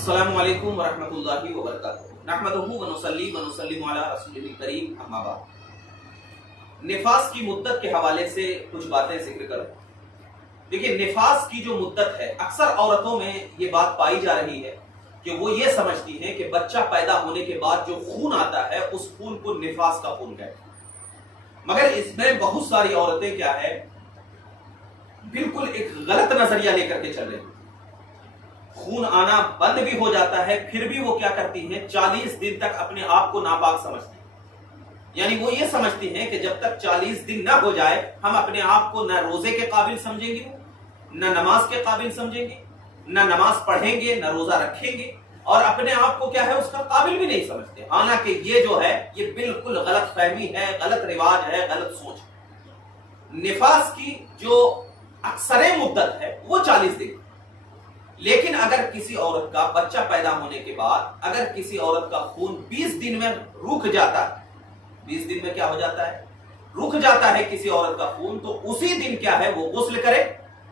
अस्सलामु अलैकुम वरहमतुल्लाहि वबरकातुहू नहमदुहू व नुसल्ली व नुसल्लिमु अला रसूलिल करीम अम्मा बाद। निफास की मुद्दत के हवाले से कुछ बातें जिक्र करूं। देखिए, निफास की जो मुद्दत है, अक्सर औरतों में ये बात पाई जा रही है कि वो ये समझती हैं कि बच्चा पैदा होने के बाद जो खून आता है उस खून को निफास का खून कहते हैं। मगर इसमें बहुत सारी औरतें क्या है, बिल्कुल एक गलत नजरिया लेकर के चल रही हैं। खून आना बंद भी हो जाता है, फिर भी वो क्या करती हैं, 40 दिन तक अपने आप को नापाक समझती हैं। यानी वो ये समझती हैं कि जब तक 40 दिन ना हो जाए हम अपने आप को न रोजे के काबिल समझेंगे, न नमाज के काबिल समझेंगे, न नमाज पढ़ेंगे, न रोजा रखेंगे, और अपने आप को क्या है उसका काबिल भी नहीं समझते। हालांकि ये जो है ये बिल्कुल गलत फहमी है, गलत रिवाज है, गलत सोच है। निफास की जो अक्सरे मुद्दत है वो 40 दिन। लेकिन अगर किसी औरत का बच्चा पैदा होने के बाद अगर किसी औरत का खून 20 दिन में रुक जाता है, 20 दिन में क्या हो जाता है, रुक जाता है किसी औरत का खून, तो उसी दिन क्या है वो गुस्ल करे,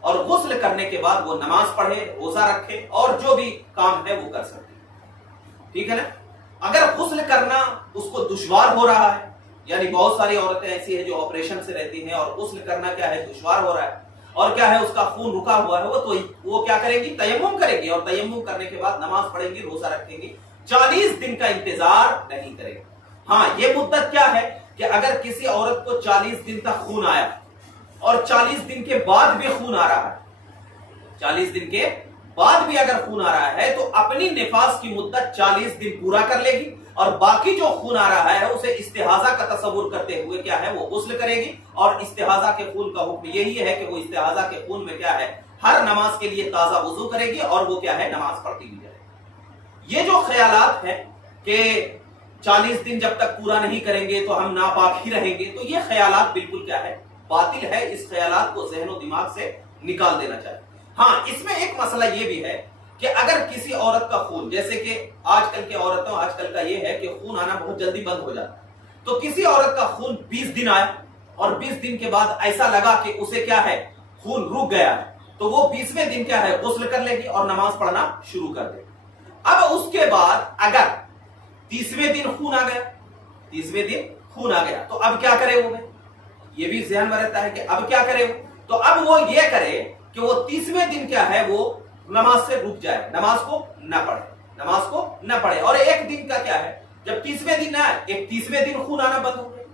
और गुस्ल करने के बाद वो नमाज पढ़े, रोजा रखे, और जो भी काम है वो कर सकते। ठीक है ना। अगर गुस्ल करना उसको दुश्वार हो रहा है, यानी बहुत सारी औरतें ऐसी है जो ऑपरेशन से रहती हैं और गुस्ल करना क्या है दुश्वार हो रहा है, और क्या है उसका खून रुका हुआ है, वो क्या करेंगी, तयम्मुम करेंगी, और तयम्मुम करने के बाद नमाज पढ़ेंगी, रोजा रखेंगी, 40 दिन का इंतजार नहीं करेंगे। हाँ, ये मुद्दत क्या है कि अगर किसी औरत को 40 दिन तक खून आया और 40 दिन के बाद भी खून आ रहा है, 40 दिन के बाद भी अगर खून आ रहा है तो अपनी निफास की मुद्दत 40 दिन पूरा कर लेगी, और बाकी जो खून आ रहा है उसे इस्तिहाजा का तसव्वुर करते हुए क्या है वो गुस्ल करेगी। और इस्तिहाजा के खून का हुक्म यही है कि वो इस्तिहाजा के खून में क्या है हर नमाज के लिए ताजा वुजू करेगी, और वो क्या है नमाज पढ़ती भी जाएगी। ये जो ख्यालात है कि 40 दिन जब तक पूरा नहीं करेंगे तो हम नापाक ही रहेंगे, तो ये ख्यालात बिल्कुल क्या है बातिल है। इस ख्यालात को ज़हन और दिमाग से निकाल देना चाहिए। हाँ, इसमें एक मसला ये भी है कि अगर किसी औरत का खून, जैसे कि आजकल के औरतों आजकल का ये है कि खून आना बहुत जल्दी बंद हो जाता है, तो किसी औरत का खून 20 दिन आया और 20 दिन के बाद ऐसा लगा कि उसे क्या है खून रुक गया है, तो वो 20वें दिन क्या है गुस्ल कर लेगी और नमाज पढ़ना शुरू कर देगी। अब उसके बाद अगर 30वें दिन खून आ गया, 30वें दिन खून आ गया, तो अब क्या करे वो, ये भी ध्यान में रहता है कि अब क्या करे वो, तो अब वो ये करे कि वो 30वें दिन क्या है वो नमाज से रुक जाए, नमाज को न पढ़े, नमाज को न पढ़े। और एक दिन का क्या है, जब 30वें दिन आए, 31वें दिन खून आना बंद हो गया,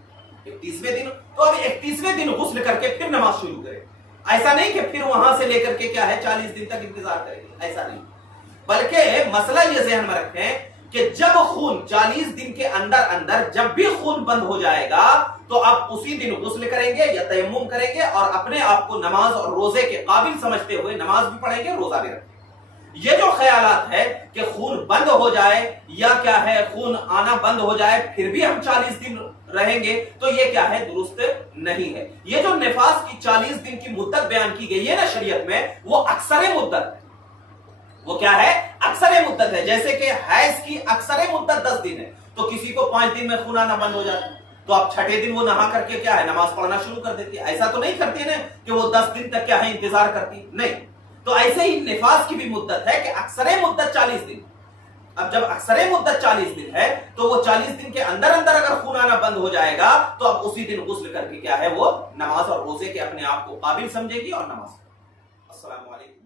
31वें दिन, तो अब 31वें दिन गुस्ल करके फिर नमाज शुरू करे। ऐसा नहीं कि फिर वहां से लेकर के क्या है 40 दिन तक इंतजार करेंगे, ऐसा नहीं। बल्कि मसला ये ध्यान में रखें कि जब खून 40 दिन के अंदर अंदर जब भी खून बंद हो जाएगा तो आप उसी दिन गुस्ल करेंगे या तयम्मुम करेंगे, और अपने आप को नमाज और रोजे के काबिल समझते हुए नमाज भी पढ़ेंगे, रोजा भी रखेंगे। ये जो ख्यालात है कि खून बंद हो जाए या क्या है खून आना बंद हो जाए फिर भी हम 40 दिन रहेंगे, तो ये क्या है दुरुस्त नहीं है। ये जो निफास की 40 दिन की मुद्दत बयान की गई है ना शरीयत में, वो अक्सरे मुद्दत है। वो क्या है अक्सरे मुद्दत है। जैसे कि हैज की अक्सरे मुद्दत 10 दिन है, तो किसी को 5 दिन में खून आना बंद हो जाता है, तो आप छठे दिन वो नहा करके क्या है नमाज पढ़ना शुरू कर देती है। ऐसा तो नहीं करती है ना कि वो 10 दिन तक क्या है इंतजार करती, नहीं। तो ऐसे ही निफास की भी मुद्दत है कि अक्सरे मुद्दत 40 दिन। अब जब अक्सरे मुद्दत 40 दिन है तो वो 40 दिन के अंदर अंदर अगर खून आना बंद हो जाएगा तो अब उसी दिन गुस्ल करके क्या है वो नमाज और रोजे के अपने आप को काबिल समझेगी और नमाज। अस्सलाम वालेकुम।